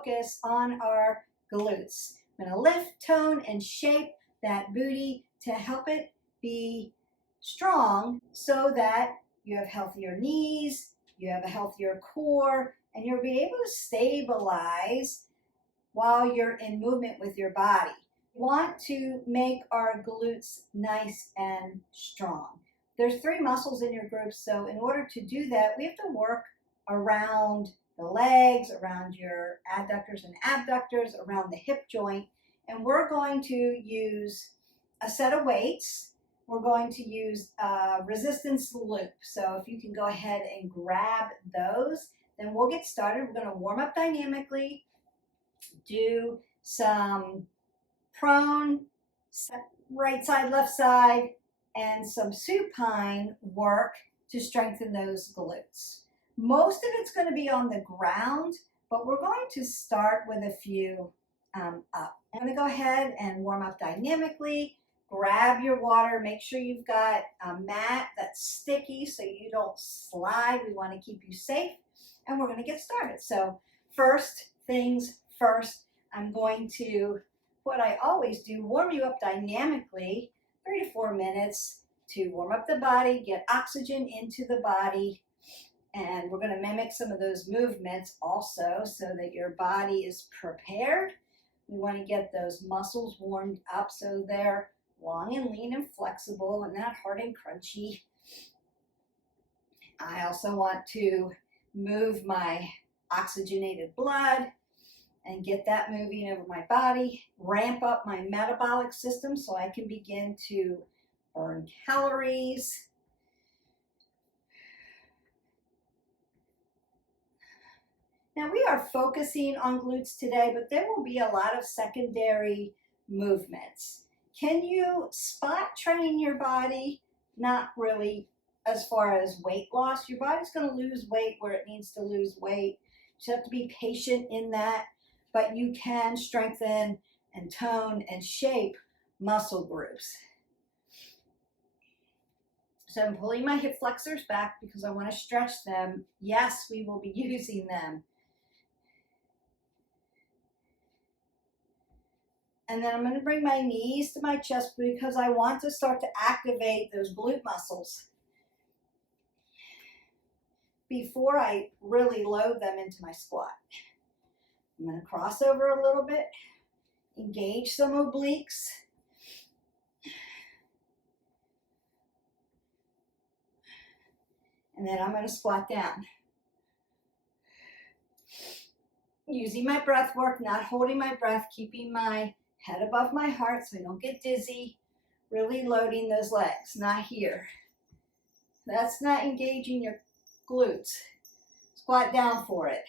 focus on our glutes. I'm going to lift, tone, and shape that booty to help it be strong so that you have healthier knees, you have a healthier core, and you'll be able to stabilize while you're in movement with your body. We want to make our glutes nice and strong. There's 3 muscles in your group, so in order to do that, we have to work around the legs, around your adductors and abductors, around the hip joint, and we're going to use a set of weights. We're going to use a resistance loop. So if you can go ahead and grab those, then we'll get started. We're going to warm up dynamically, do some prone, right side, left side, and some supine work to strengthen those glutes. Most of it's going to be on the ground, but we're going to start with a few up. I'm going to go ahead and warm up dynamically. Grab your water. Make sure you've got a mat that's sticky so you don't slide. We want to keep you safe, and we're going to get started. So first things first, I'm going to, what I always do, warm you up dynamically, 3 to 4 minutes to warm up the body, get oxygen into the body, and we're going to mimic some of those movements also so that your body is prepared. We want to get those muscles warmed up so they're long and lean and flexible and not hard and crunchy. I also want to move my oxygenated blood and get that moving over my body, ramp up my metabolic system so I can begin to burn calories. Now we are focusing on glutes today, but there will be a lot of secondary movements. Can you spot train your body? Not really as far as weight loss. Your body's going to lose weight where it needs to lose weight. You have to be patient in that, but you can strengthen and tone and shape muscle groups. So I'm pulling my hip flexors back because I want to stretch them. Yes, we will be using them. And then I'm going to bring my knees to my chest because I want to start to activate those glute muscles before I really load them into my squat. I'm going to cross over a little bit, engage some obliques. And then I'm going to squat down. Using my breath work, not holding my breath, keeping my head above my heart so I don't get dizzy, really loading those legs, not here. That's not engaging your glutes. Squat down for it.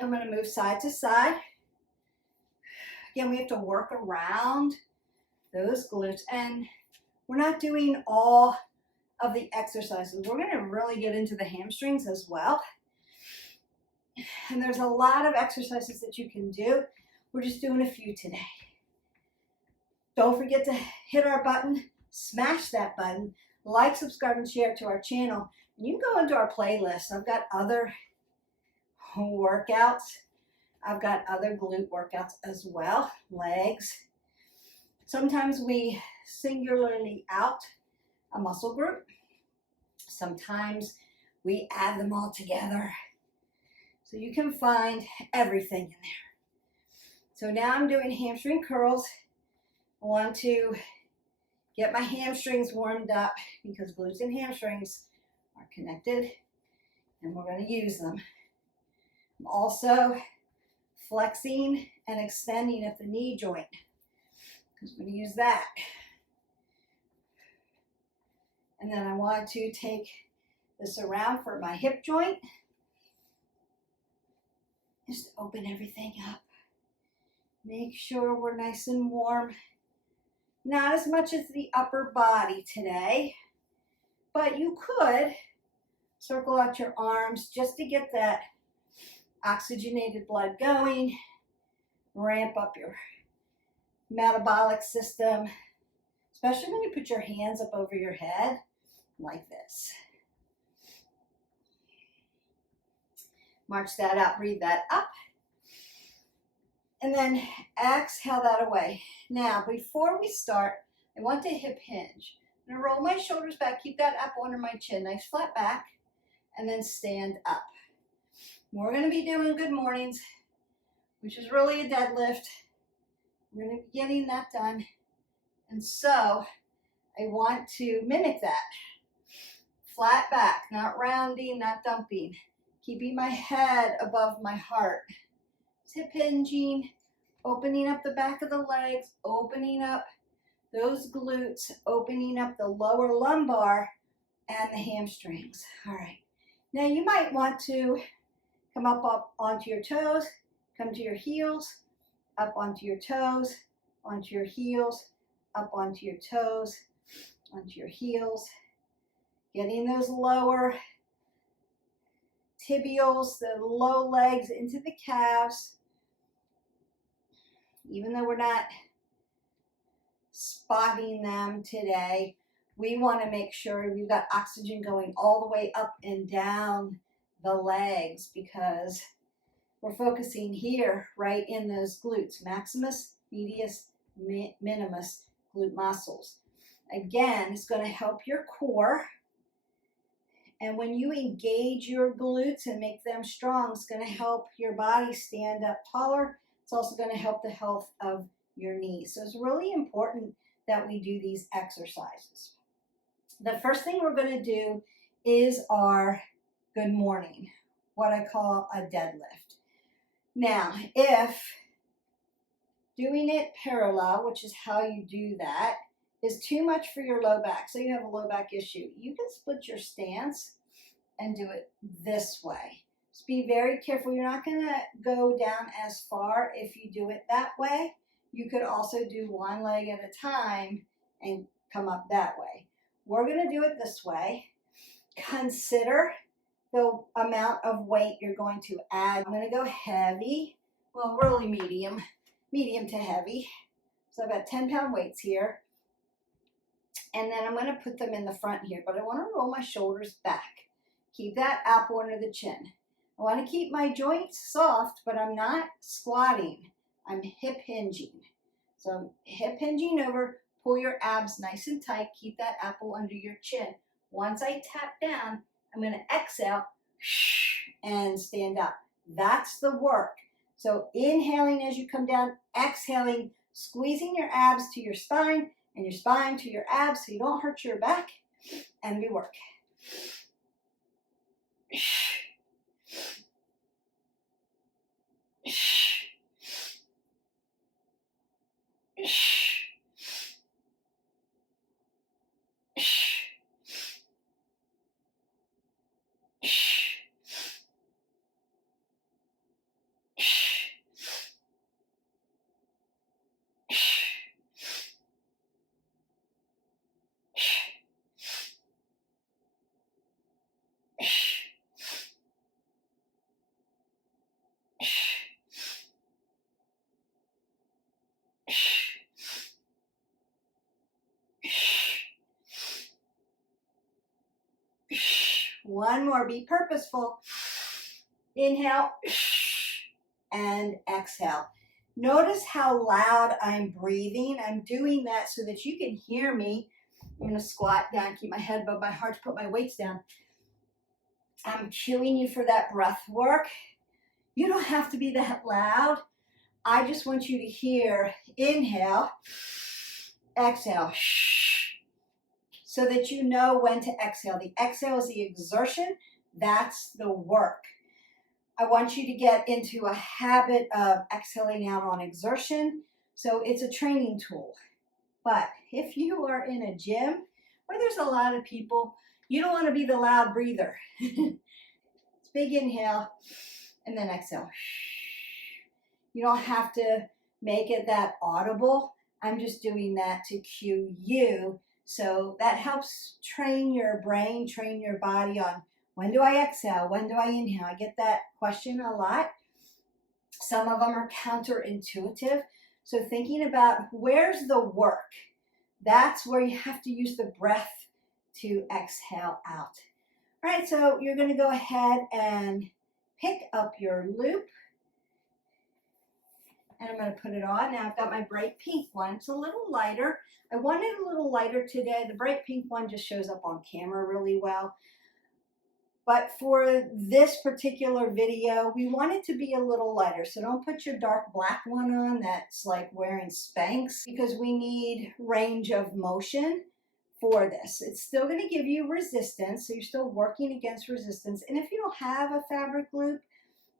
I'm going to move side to side. Again, we have to work around those glutes, and we're not doing all of the exercises. We're going to really get into the hamstrings as well. And there's a lot of exercises that you can do. We're just doing a few today. Don't forget to hit our button, smash that button, like, subscribe, and share to our channel. You can go into our playlist. I've got other workouts. I've got other glute workouts as well, legs. Sometimes we singularly out a muscle group. Sometimes we add them all together. So you can find everything in there. So now I'm doing hamstring curls. I want to get my hamstrings warmed up because glutes and hamstrings are connected and we're going to use them. I'm also flexing and extending at the knee joint because we're going to use that. And then I want to take this around for my hip joint. Just open everything up. Make sure we're nice and warm. Not as much as the upper body today, but you could circle out your arms just to get that oxygenated blood going, ramp up your metabolic system, especially when you put your hands up over your head like this. March that out, breathe that up, And then exhale that away. Now, before we start, I want to hip hinge. I'm gonna roll my shoulders back, keep that apple under my chin, nice flat back, and then stand up. We're gonna be doing good mornings, which is really a deadlift. We're gonna be getting that done. And so I want to mimic that. Flat back, not rounding, not dumping. Keeping my head above my heart. Hip hinging, opening up the back of the legs, opening up those glutes, opening up the lower lumbar and the hamstrings. All right. Now you might want to come up onto your toes, come to your heels, up onto your toes, onto your heels, up onto your toes, onto your heels. Getting those lower tibials, the low legs into the calves. Even though we're not spotting them today, we want to make sure we've got oxygen going all the way up and down the legs, because we're focusing here right in those glutes, maximus, medius, minimus glute muscles. Again, it's going to help your core. And when you engage your glutes and make them strong, it's going to help your body stand up taller. It's also going to help the health of your knees. So it's really important that we do these exercises. The first thing we're going to do is our good morning, what I call a deadlift. Now, if doing it parallel, which is how you do that, is too much for your low back, so you have a low back issue, you can split your stance and do it this way. Just be very careful. You're not going to go down as far if you do it that way. You could also do one leg at a time and come up that way. We're going to do it this way. Consider the amount of weight you're going to add. I'm going to go heavy, well, really medium to heavy. So I've got 10-pound weights here. And then I'm going to put them in the front here, but I want to roll my shoulders back. Keep that apple under the chin. I want to keep my joints soft, but I'm not squatting. I'm hip hinging. So I'm hip hinging over, pull your abs nice and tight, keep that apple under your chin. Once I tap down, I'm going to exhale and stand up. That's the work. So inhaling as you come down, exhaling, squeezing your abs to your spine, and your spine to your abs so you don't hurt your back, and we work. One more, be purposeful. Inhale and exhale. Notice how loud I'm breathing. I'm doing that so that you can hear me. I'm going to squat down, keep my head above my heart, put my weights down. I'm cueing you for that breath work. You don't have to be that loud. I just want you to hear inhale, exhale, so that you know when to exhale. The exhale is the exertion. That's the work. I want you to get into a habit of exhaling out on exertion. So it's a training tool. But if you are in a gym where there's a lot of people, you don't want to be the loud breather. It's big inhale and then exhale. You don't have to make it that audible. I'm just doing that to cue you. So that helps train your brain, train your body on when do I exhale, when do I inhale. I get that question a lot. Some of them are counterintuitive. So thinking about where's the work, that's where you have to use the breath to exhale out. All right, so you're going to go ahead and pick up your loop. and I'm going to put it on. Now I've got my bright pink one. It's a little lighter. I wanted a little lighter today. The bright pink one just shows up on camera really well. But for this particular video, we want it to be a little lighter. So don't put your dark black one on that's like wearing Spanx, because we need range of motion for this. It's still going to give you resistance, so you're still working against resistance. And if you don't have a fabric loop,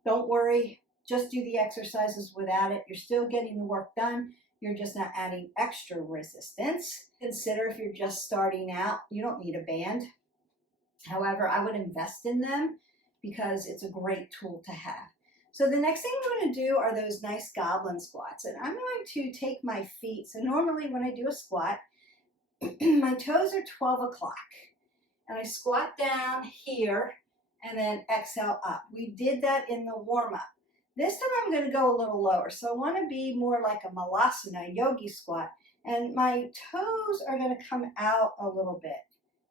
don't worry. Just do the exercises without it. You're still getting the work done. You're just not adding extra resistance. Consider if you're just starting out, you don't need a band. However, I would invest in them because it's a great tool to have. So the next thing I'm going to do are those nice goblin squats. And I'm going to take my feet. So normally when I do a squat, my toes are 12 o'clock. And I squat down here and then exhale up. We did that in the warm-up. This time I'm going to go a little lower. So I want to be more like a malasana, yogi squat. And my toes are going to come out a little bit.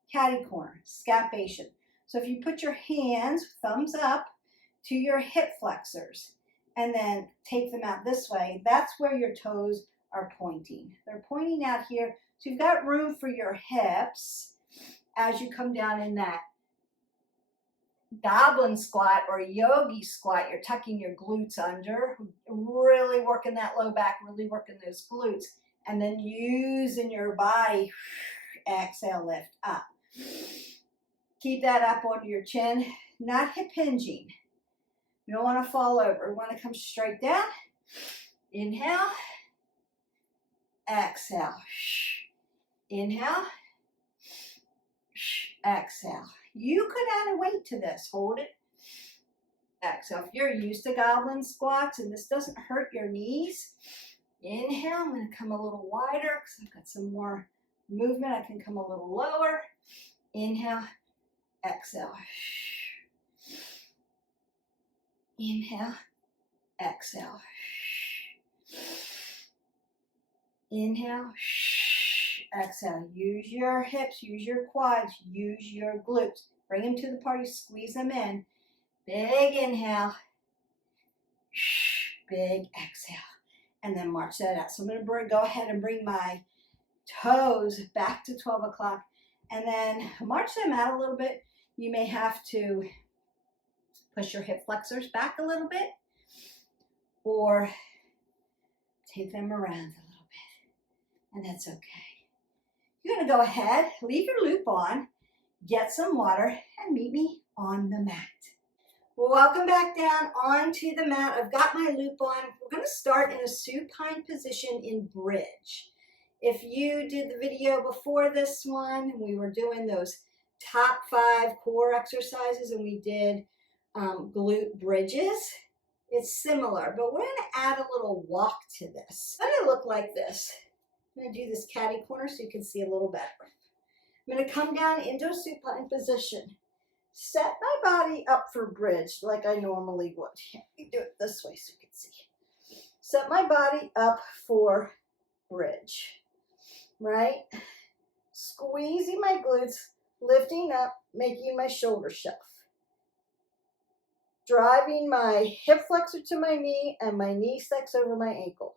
Catty corner, scapation. So if you put your hands, thumbs up, to your hip flexors and then take them out this way, that's where your toes are pointing. They're pointing out here. So you've got room for your hips as you come down in that goblin squat or yogi squat. You're tucking your glutes under, really working that low back, really working those glutes, and then using your body, exhale, lift up. Keep that up onto your chin, not hip hinging. You don't want to fall over. You want to come straight down. Inhale, exhale. Inhale, exhale. You could add a weight to this. Hold it. Exhale. If you're used to goblin squats and this doesn't hurt your knees, inhale. I'm going to come a little wider because I've got some more movement. I can come a little lower. Inhale, exhale. Inhale, exhale. Inhale, exhale. Use your hips, use your quads, use your glutes. Bring them to the party, squeeze them in. Big inhale, big exhale. And then march that out. So I'm going to go ahead and bring my toes back to 12 o'clock and then march them out a little bit. You may have to push your hip flexors back a little bit or take them around a little bit, and that's okay. You're going to go ahead, leave your loop on, get some water, and meet me on the mat. Welcome back down onto the mat. I've got my loop on. We're going to start in a supine position in bridge. If you did the video before this one, we were doing those top 5 core exercises and we did glute bridges. It's similar, but we're going to add a little walk to this. It's going to look like this. I'm going to do this catty corner so you can see a little better. I'm going to come down into a supine position. Set my body up for bridge like I normally would. Let me do it this way so you can see. Set my body up for bridge, right? Squeezing my glutes, lifting up, making my shoulder shelf. Driving my hip flexor to my knee and my knee stacks over my ankle.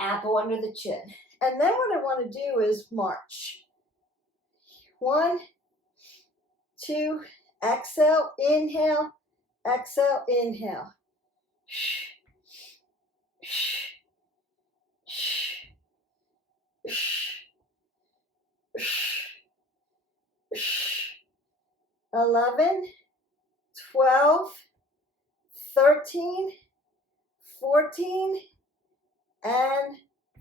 Apple under the chin. And then what I want to do is march. 1, 2, exhale, inhale, exhale, inhale. Eleven, 12, 13, 14, and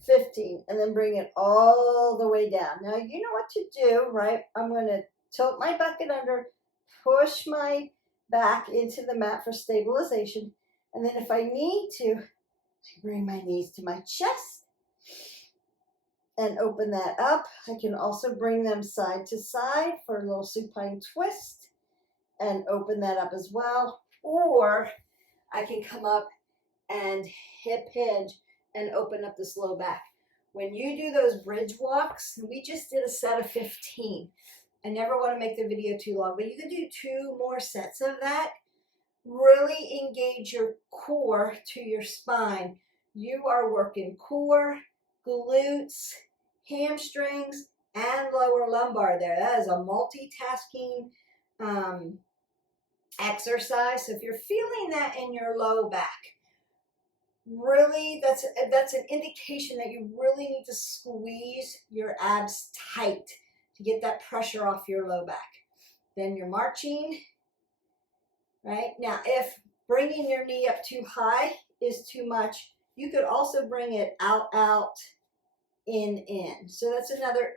15. And then bring it all the way down. Now you know what to do, right? I'm going to tilt my bucket under, push my back into the mat for stabilization. And then if I need to, I bring my knees to my chest and open that up. I can also bring them side to side for a little supine twist and open that up as well. Or I can come up and hip hinge and open up this low back. When you do those bridge walks, we just did a set of 15. I never want to make the video too long, but you can do 2 more sets of that really engage your core to your spine. You are working core, glutes, hamstrings, and lower lumbar there. That is a multitasking exercise. So if you're feeling that in your low back, really that's an indication that you really need to squeeze your abs tight to get that pressure off your low back. Then you're marching. Right? Now, if bringing your knee up too high is too much, you could also bring it out, in. So that's another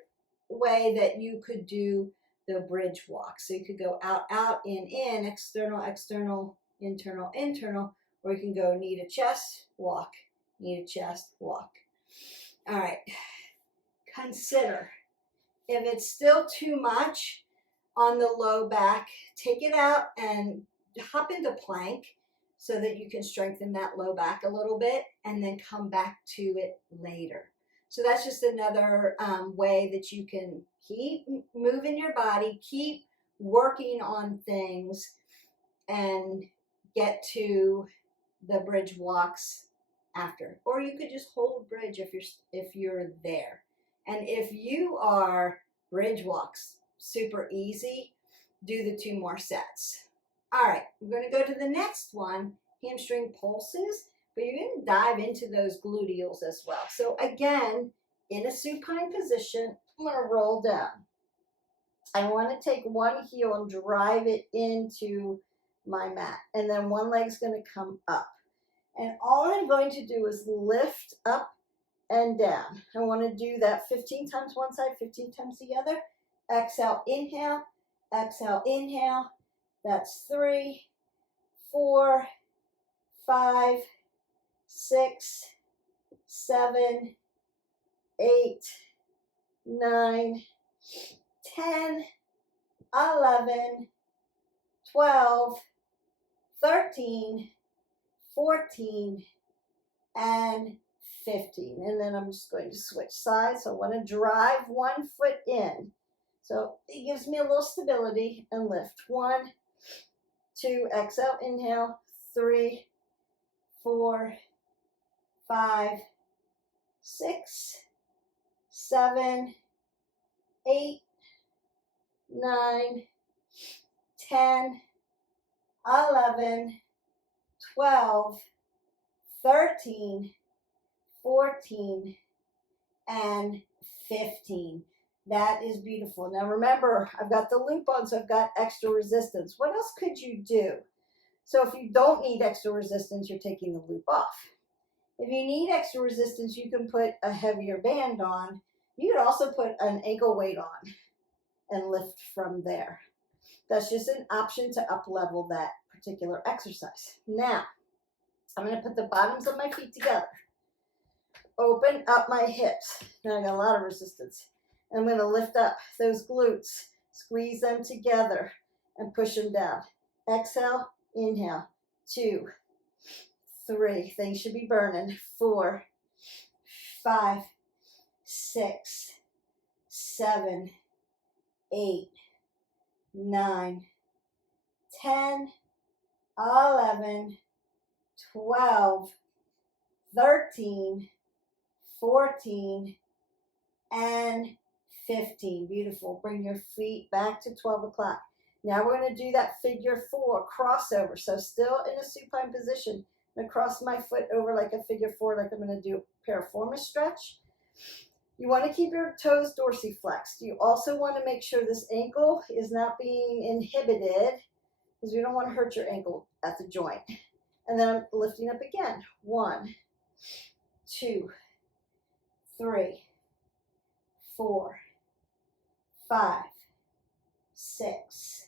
way that you could do the bridge walk. So you could go out, in, external, internal, or you can go knee to chest, walk, knee to chest, walk. All right. Consider if it's still too much on the low back, take it out and hop into plank so that you can strengthen that low back a little bit and then come back to it later. So that's just another way that you can keep moving your body, keep working on things, and get to the bridge walks after. Or you could just hold bridge if you're there. And if you are bridge walks super easy, do the 2 more sets. All right, we're going to go to the next one, hamstring pulses, but you're going to dive into those gluteals as well. So again, in a supine position, I'm going to roll down. I want to take one heel and drive it into my mat, and then one leg's going to come up. And all I'm going to do is lift up and down. I want to do that 15 times one side, 15 times the other. Exhale, inhale, exhale, inhale. That's 3, 4, 5, 6, 7, 8, 9, 10, 11, 12, 13, 14, and 15. And then I'm just going to switch sides. So I want to drive one foot in. So it gives me a little stability and lift. 1, 2, exhale, inhale, 3, 4, 5, 6, 7, 8, 9, 10, 11, 12, 13, 14, and 15. That is beautiful. Now remember, I've got the loop on, so I've got extra resistance. What else could you do? So if you don't need extra resistance, you're taking the loop off. If you need extra resistance, you can put a heavier band on. You could also put an ankle weight on and lift from there. That's just an option to up level that particular exercise. Now, I'm going to put the bottoms of my feet together. Open up my hips. Now I got a lot of resistance. I'm going to lift up those glutes, squeeze them together, and push them down. Exhale, inhale. 2, 3. Things should be burning. 4, 5, 6, 7, 8, 9, 10, 11, 12, 13, 14, and 15. Beautiful. Bring your feet back to 12 o'clock. Now we're going to do that figure 4 crossover. So still in a supine position. I'm going to cross my foot over like a figure 4, like I'm going to do a piriformis stretch. You want to keep your toes dorsiflexed. You also want to make sure this ankle is not being inhibited, because we don't want to hurt your ankle at the joint. And then I'm lifting up again. 1, 2, 3, 4, 5, 6,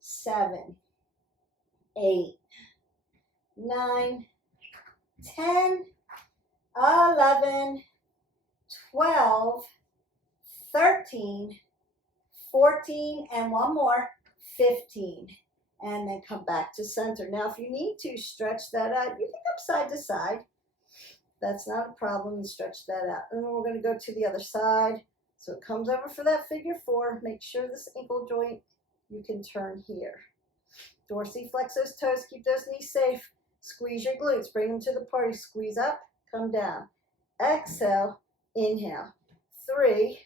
7, 8, 9, 10, 11, 12, 13, 14, and one more, 15. And then come back to center. Now, if you need to stretch that out, you can go side to side. That's not a problem, and stretch that out. And then we're going to go to the other side. So it comes over for that figure 4. Make sure this ankle joint, you can turn here. Dorsiflex those toes, keep those knees safe. Squeeze your glutes, bring them to the party. Squeeze up, come down. Exhale, inhale. 3,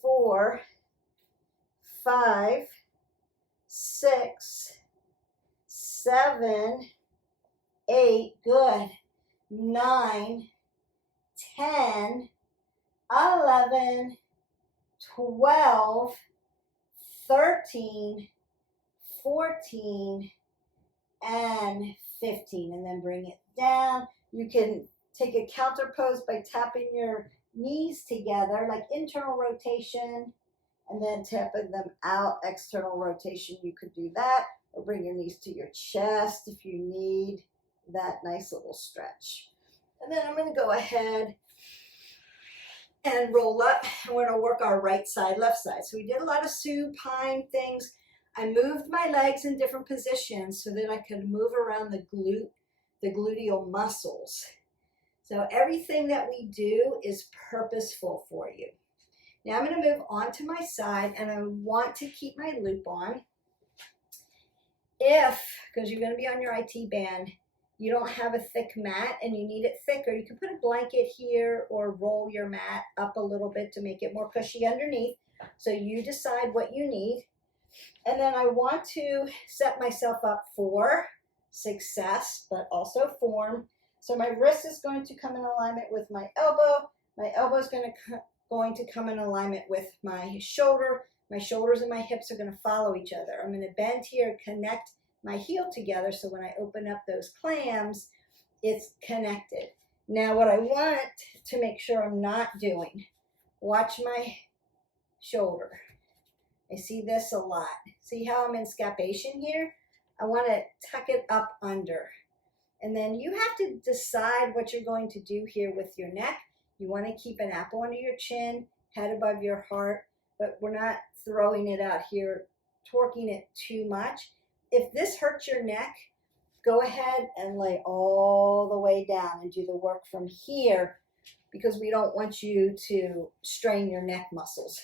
4, 5, 6, 7, 8, good. 9, 10, 11, 12, 13, 14, and 15. And then bring it down. You can take a counter pose by tapping your knees together, like internal rotation, and then tapping them out, external rotation. You could do that, or bring your knees to your chest if you need that nice little stretch. And then I'm going to go ahead and roll up. We're going to work our right side, left side. So we did a lot of supine things. I moved my legs in different positions so that I could move around the gluteal muscles. So everything that we do is purposeful for you. Now I'm going to move on to my side, and I want to keep my loop on. Because you're going to be on your IT band, you don't have a thick mat and you need it thicker, you can put a blanket here or roll your mat up a little bit to make it more cushy underneath. So you decide what you need. And then I want to set myself up for success, but also form. So my wrist is going to come in alignment with my elbow. My elbow is going to come in alignment with my shoulder. My shoulders and my hips are going to follow each other. I'm going to bend here, connect my heel together, so when I open up those clams, it's connected. Now what I want to make sure I'm not doing, watch my shoulder. I see this a lot. See how I'm in scapation here? I want to tuck it up under. And then you have to decide what you're going to do here with your neck. You want to keep an apple under your chin, head above your heart, but we're not throwing it out here, torquing it too much. If this hurts your neck, go ahead and lay all the way down and do the work from here, because we don't want you to strain your neck muscles.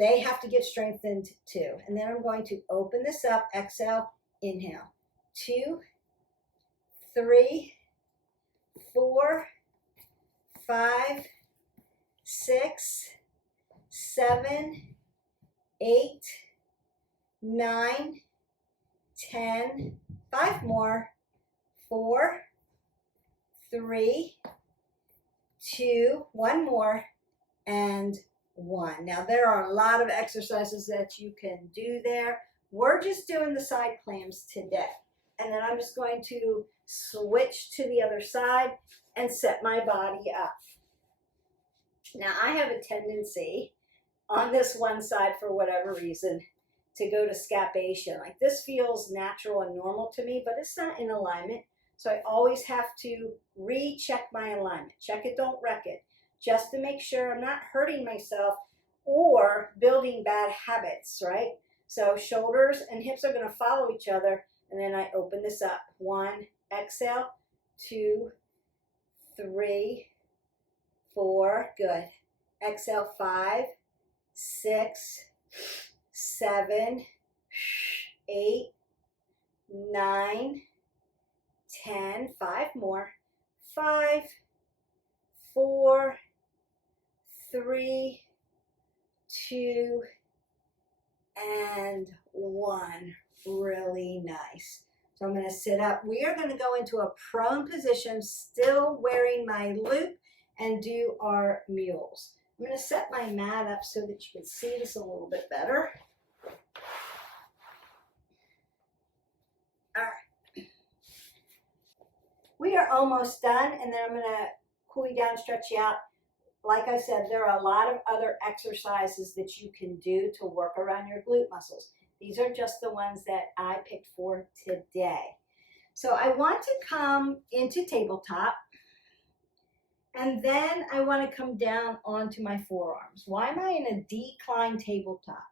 They have to get strengthened too. And then I'm going to open this up, exhale, inhale. 2, 3, 4, 5, 6, 7, 8, 9, 10, 5 more, 4, 3, 2, 1 more, and 1. Now there are a lot of exercises that you can do there. We're just doing the side clams today. And then I'm just going to switch to the other side and set my body up. Now I have a tendency on this one side, for whatever reason, to go to scapation. Like, this feels natural and normal to me, but it's not in alignment. So I always have to recheck my alignment. Check it, don't wreck it. Just to make sure I'm not hurting myself or building bad habits, right? So shoulders and hips are going to follow each other. And then I open this up. 1, exhale. 2, 3, 4, good. Exhale, 5, 6, 7, 8, 9, 10, 5 more, 5, 4, 3, 2, and 1. Really nice. So I'm going to sit up. We are going to go into a prone position, still wearing my loop, and do our mules. I'm going to set my mat up so that you can see this a little bit better. All right. We are almost done, and then I'm going to cool you down, stretch you out. Like I said, there are a lot of other exercises that you can do to work around your glute muscles. These are just the ones that I picked for today. So I want to come into tabletop, and then I want to come down onto my forearms. Why am I in a decline tabletop?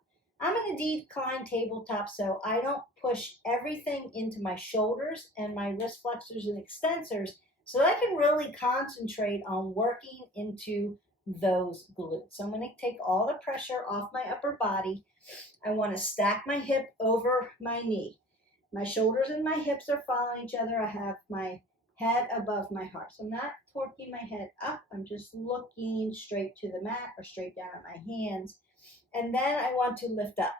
I'm in a decline tabletop so I don't push everything into my shoulders and my wrist flexors and extensors, so that I can really concentrate on working into those glutes. So I'm going to take all the pressure off my upper body. I want to stack my hip over my knee. My shoulders and my hips are following each other. I have my head above my heart. So I'm not torquing my head up. I'm just looking straight to the mat or straight down at my hands. And then I want to lift up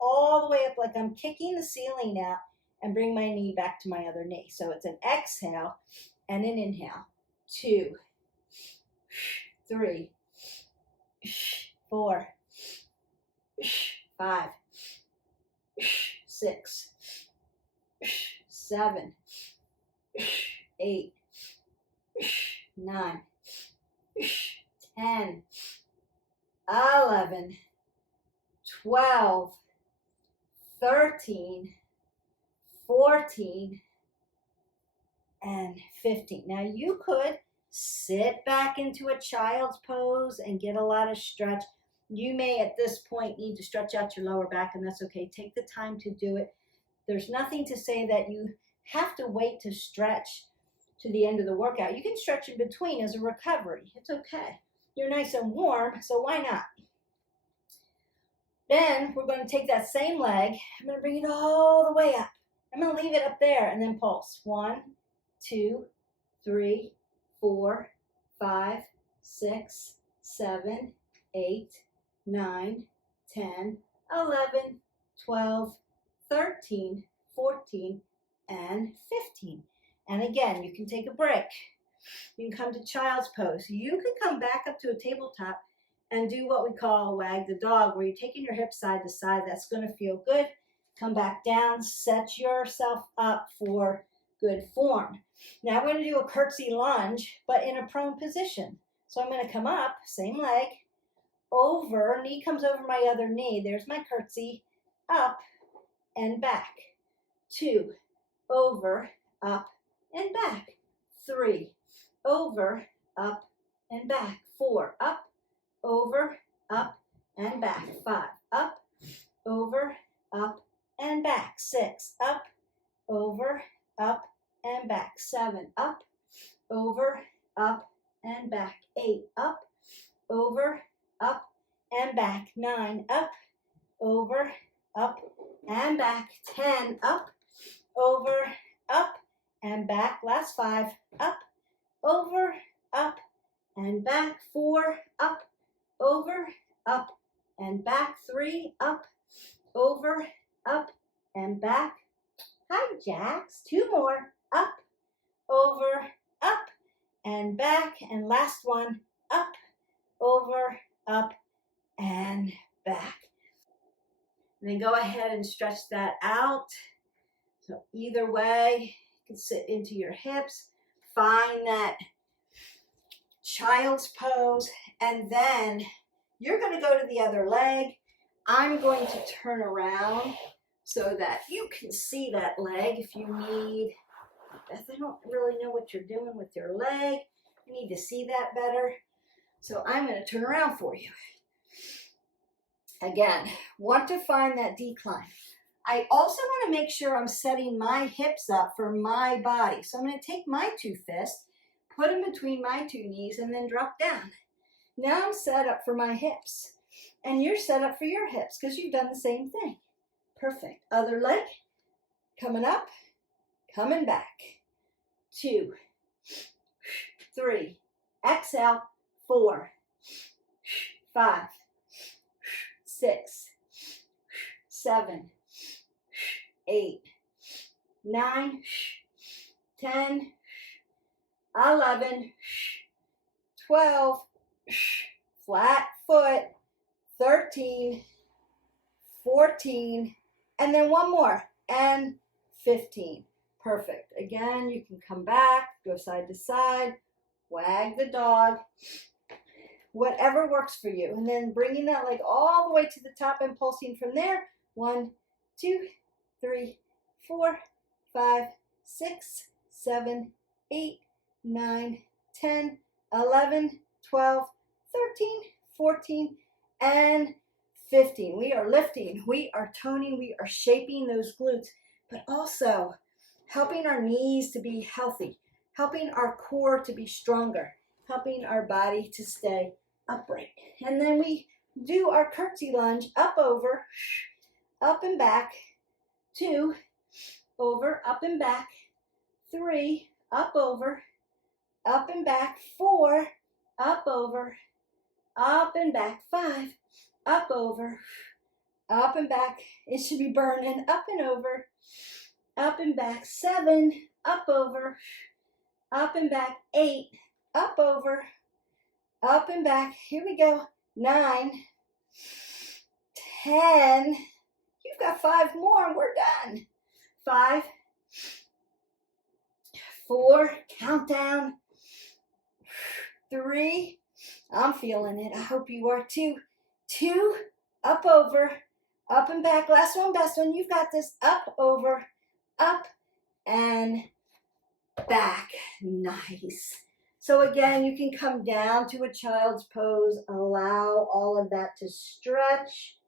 all the way up like I'm kicking the ceiling out and bring my knee back to my other knee. So it's an exhale and an inhale. 2, 3, 4, 5, 6, 7, 8, 9, 10, 11, 12, 13, 14, and 15. Now you could sit back into a child's pose and get a lot of stretch. You may at this point need to stretch out your lower back, and that's okay. Take the time to do it. There's nothing to say that you have to wait to stretch to the end of the workout. You can stretch in between as a recovery. It's okay. You're nice and warm, so why not? Then we're going to take that same leg. I'm going to bring it all the way up. I'm going to leave it up there and then pulse. 1, 2, 3, 4, 5, 6, 7, 8, 9, 10, 11, 12, 13, 14, and 15. And again, you can take a break. You can come to child's pose. You can come back up to a tabletop and do what we call wag the dog, where you're taking your hips side to side. That's going to feel good. Come back down, set yourself up for good form. Now I'm going to do a curtsy lunge, but in a prone position. So I'm going to come up, same leg, over, knee comes over my other knee. There's my curtsy, up and back. 2, over, up and back. 3, over, up and back. 4, up, over, up and back. 5, up, over, up and back. 6, up, over, up and back. 7, up, over, up and back. 8, up, over, up and back. 9, up, over, up and back. 10, up, over, up and back. Last 5, up, over, up and back. 4, up, over, up and back. 3, up, over, up and back. Hi, Jax. 2 more. Up, over, up and back. And last one, up, over, up and back. And then go ahead and stretch that out. So either way, you can sit into your hips. Find that child's pose, and then you're going to go to the other leg. I'm going to turn around so that you can see that leg if you need. Beth, I don't really know what you're doing with your leg. You need to see that better. So I'm going to turn around for you. Again, want to find that decline. I also want to make sure I'm setting my hips up for my body. So I'm going to take my 2 fists, put them between my 2 knees, and then drop down. Now I'm set up for my hips. And you're set up for your hips because you've done the same thing. Perfect. Other leg, coming up, coming back. 2, 3, exhale. 4, 5, 6, 7, 8, 9, 10, 11, 12, flat foot, 13, 14, and then one more, and 15. Perfect. Again, you can come back, go side to side, wag the dog, whatever works for you. And then bringing that leg all the way to the top and pulsing from there. 1, 2, 3, 4, 5, 6, 7, 8, 9, 10, 11, 12, 13, 14, and 15. We are lifting, we are toning, we are shaping those glutes, but also helping our knees to be healthy, helping our core to be stronger, helping our body to stay upright. And then we do our curtsy lunge, up, over, up and back, 2, over, up and back, 3, up, over, up and back, 4, up, over, up and back, 5, up, over, up and back. It should be burning, up and over, up and back, 7, up, over, up and back, 8, up, over, up and back. Here we go. 9, 10. You've got 5 more and we're done. 5, 4, countdown. 3, I'm feeling it. I hope you are too. 2, up, over, up and back. Last one, best one. You've got this. Up, over, up and back. Nice. So again, you can come down to a child's pose. Allow all of that to stretch.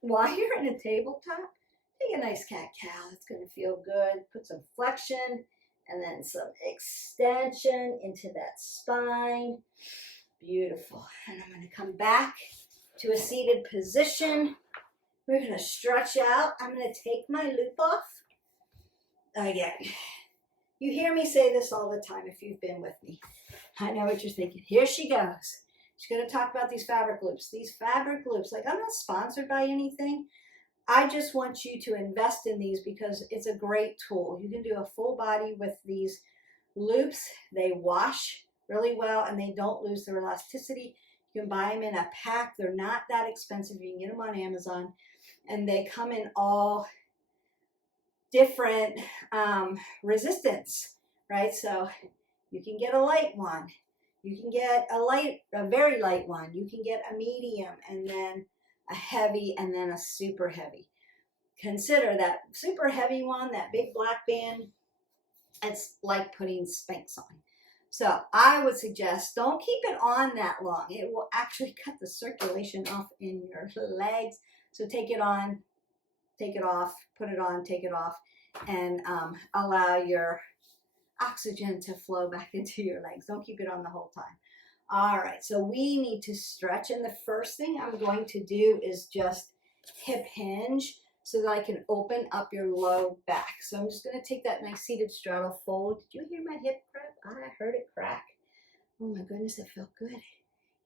While you're in a tabletop, take a nice cat-cow. It's going to feel good. Put some flexion and then some extension into that spine. Beautiful. And I'm going to come back to a seated position. We're going to stretch out. I'm going to take my loop off. Again, you hear me say this all the time if you've been with me. I know what you're thinking. Here she goes. She's going to talk about these fabric loops. These fabric loops, like I'm not sponsored by anything. I just want you to invest in these because it's a great tool. You can do a full body with these loops. They wash really well and they don't lose their elasticity. You can buy them in a pack. They're not that expensive. You can get them on Amazon and they come in all different resistance, right? So you can get a light one. You can get a very light one. You can get a medium and then a heavy and then a super heavy. Consider that super heavy one, that big black band, it's like putting Spanx on. So I would suggest don't keep it on that long. It will actually cut the circulation off in your legs. So take it on, take it off, put it on, take it off, and allow your oxygen to flow back into your legs. Don't keep it on the whole time. All right, so we need to stretch. And the first thing I'm going to do is just hip hinge so that I can open up your low back. So I'm just going to take that nice seated straddle fold. Did you hear my hip crack? I heard it crack. Oh my goodness, it felt good.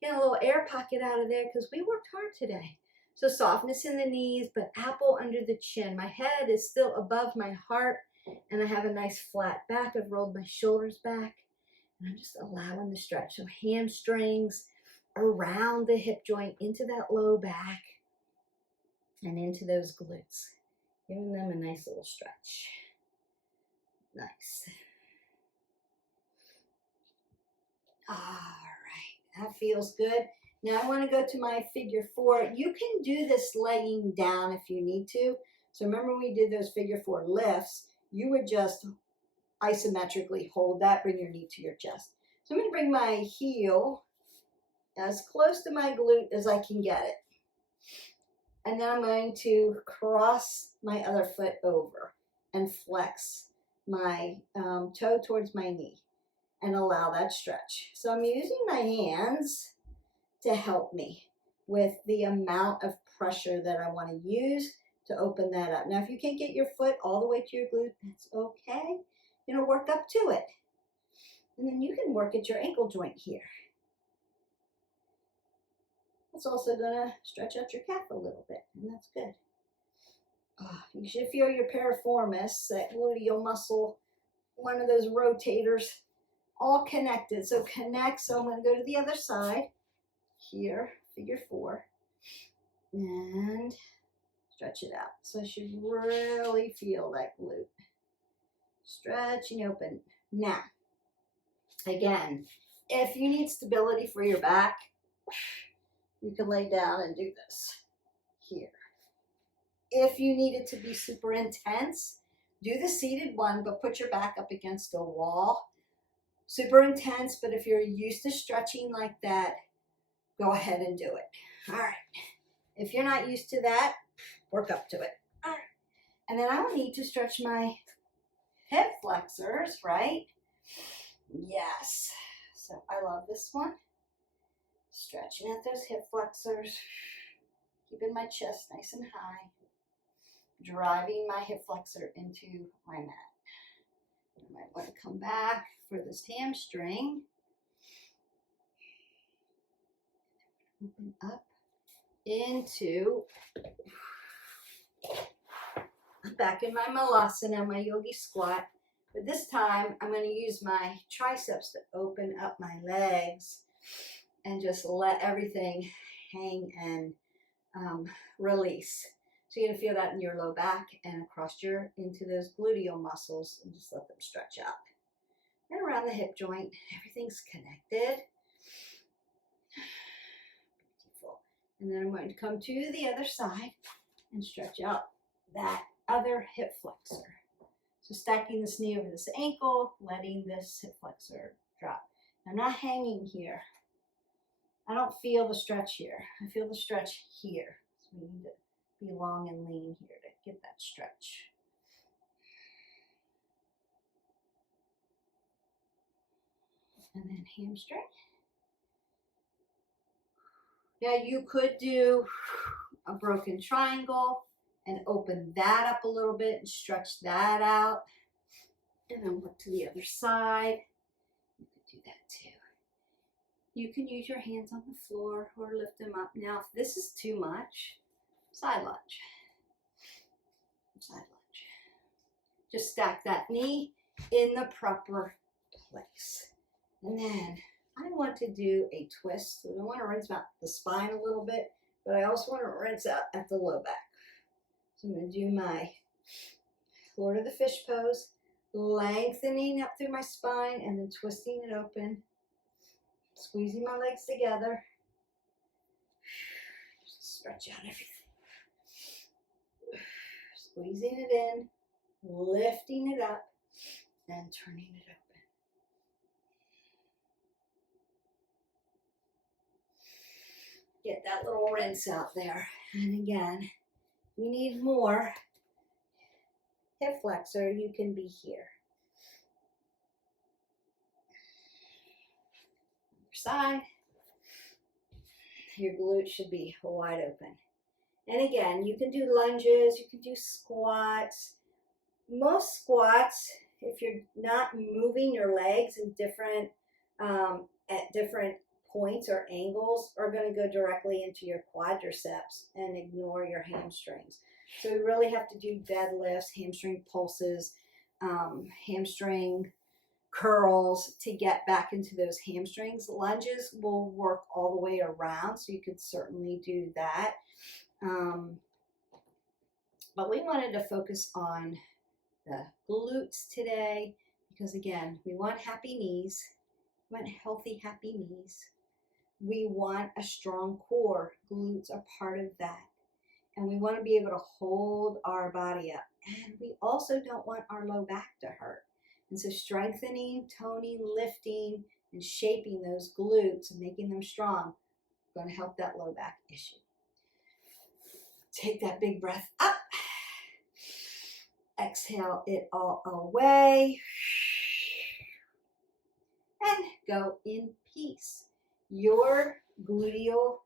Get a little air pocket out of there because we worked hard today. So softness in the knees, but apple under the chin. My head is still above my heart and I have a nice flat back. I've rolled my shoulders back and I'm just allowing the stretch. So hamstrings around the hip joint into that low back and into those glutes. Giving them a nice little stretch. Nice. All right, that feels good. Now I want to go to my figure 4. You can do this laying down if you need to. So remember we did those figure 4 lifts. You would just isometrically hold that, bring your knee to your chest. So I'm going to bring my heel as close to my glute as I can get it. And then I'm going to cross my other foot over and flex my toe towards my knee and allow that stretch. So I'm using my hands to help me with the amount of pressure that I want to use to open that up. Now, if you can't get your foot all the way to your glute, that's okay. You know, work up to it. And then you can work at your ankle joint here. It's also going to stretch out your calf a little bit, and that's good. Oh, you should feel your piriformis, that gluteal muscle, one of those rotators, all connected. So connect. So I'm going to go to the other side here, figure 4, and stretch it out. So I should really feel that glute. Stretch and open. Now, again, if you need stability for your back, you can lay down and do this here. If you need it to be super intense, do the seated one, but put your back up against a wall. Super intense, but if you're used to stretching like that, go ahead and do it. All right. If you're not used to that, work up to it. All right. And then I will need to stretch my hip flexors, right? Yes. So I love this one. Stretching out those hip flexors, keeping my chest nice and high, driving my hip flexor into my mat. I might want to come back for this hamstring. Open up into, back in my malasana, my yogi squat. But this time I'm going to use my triceps to open up my legs and just let everything hang and release. So you're going to feel that in your low back and across into those gluteal muscles, and just let them stretch out. And around the hip joint, everything's connected. Beautiful. And then I'm going to come to the other side and stretch out that other hip flexor. So stacking this knee over this ankle, letting this hip flexor drop. I'm not hanging here. I don't feel the stretch here. I feel the stretch here. So we need to be long and lean here to get that stretch. And then hamstring. Now you could do a broken triangle and open that up a little bit and stretch that out. And then look to the other side. You could do that too. You can use your hands on the floor or lift them up. Now, if this is too much, side lunge. Side lunge. Just stack that knee in the proper place. And then I want to do a twist. So I want to rinse out the spine a little bit, but I also want to rinse out at the low back. So I'm going to do my Lord of the Fish pose, lengthening up through my spine and then twisting it open, squeezing my legs together, stretch out everything, squeezing it in, lifting it up, and turning it open. Get that little rinse out there. And again, we need more hip flexor. You can be here. Other side. Your glute should be wide open. And again, you can do lunges, you can do squats. Most squats, if you're not moving your legs in different at different points or angles, are going to go directly into your quadriceps and ignore your hamstrings. So we really have to do deadlifts, hamstring pulses, hamstring curls to get back into those hamstrings. Lunges will work all the way around, so you could certainly do that. But we wanted to focus on the glutes today because, again, we want happy knees. We want healthy, happy knees. We want a strong core. Glutes are part of that. And we want to be able to hold our body up. And we also don't want our low back to hurt. And so strengthening, toning, lifting, and shaping those glutes and making them strong is going to help that low back issue. Take that big breath up. Exhale it all away. And go in peace. Your gluteal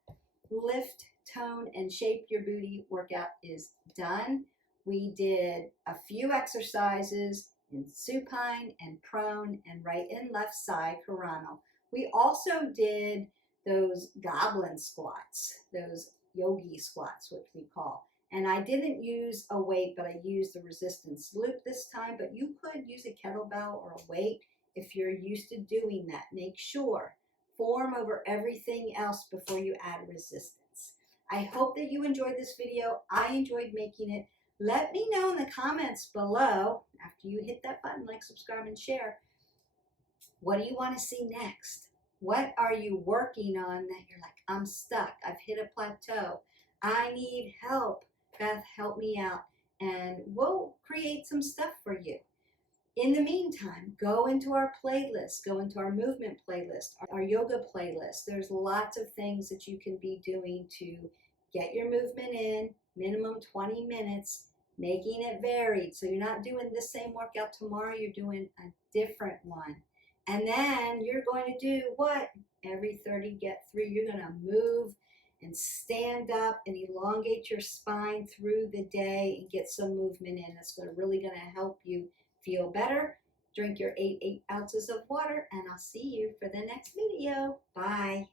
lift, tone, and shape your booty workout is done. We did a few exercises in supine and prone and right and left side Karano. We also did those goblin squats, those yogi squats, which we call. And I didn't use a weight, but I used the resistance loop this time. But you could use a kettlebell or a weight if you're used to doing that. Make sure form over everything else before you add resistance. I hope that you enjoyed this video. I enjoyed making it. Let me know in the comments below, after you hit that button, like, subscribe, and share, what do you want to see next? What are you working on that you're like, I'm stuck, I've hit a plateau, I need help. Beth, help me out. And we'll create some stuff for you. In the meantime, go into our playlist, go into our movement playlist, our yoga playlist. There's lots of things that you can be doing to get your movement in, minimum 20 minutes, making it varied. So you're not doing the same workout tomorrow, you're doing a different one. And then you're going to do what? Every 30, get 3. You're going to move and stand up and elongate your spine through the day and get some movement in. That's really going to help you feel better. Drink your 8 ounces of water, and I'll see you for the next video. Bye.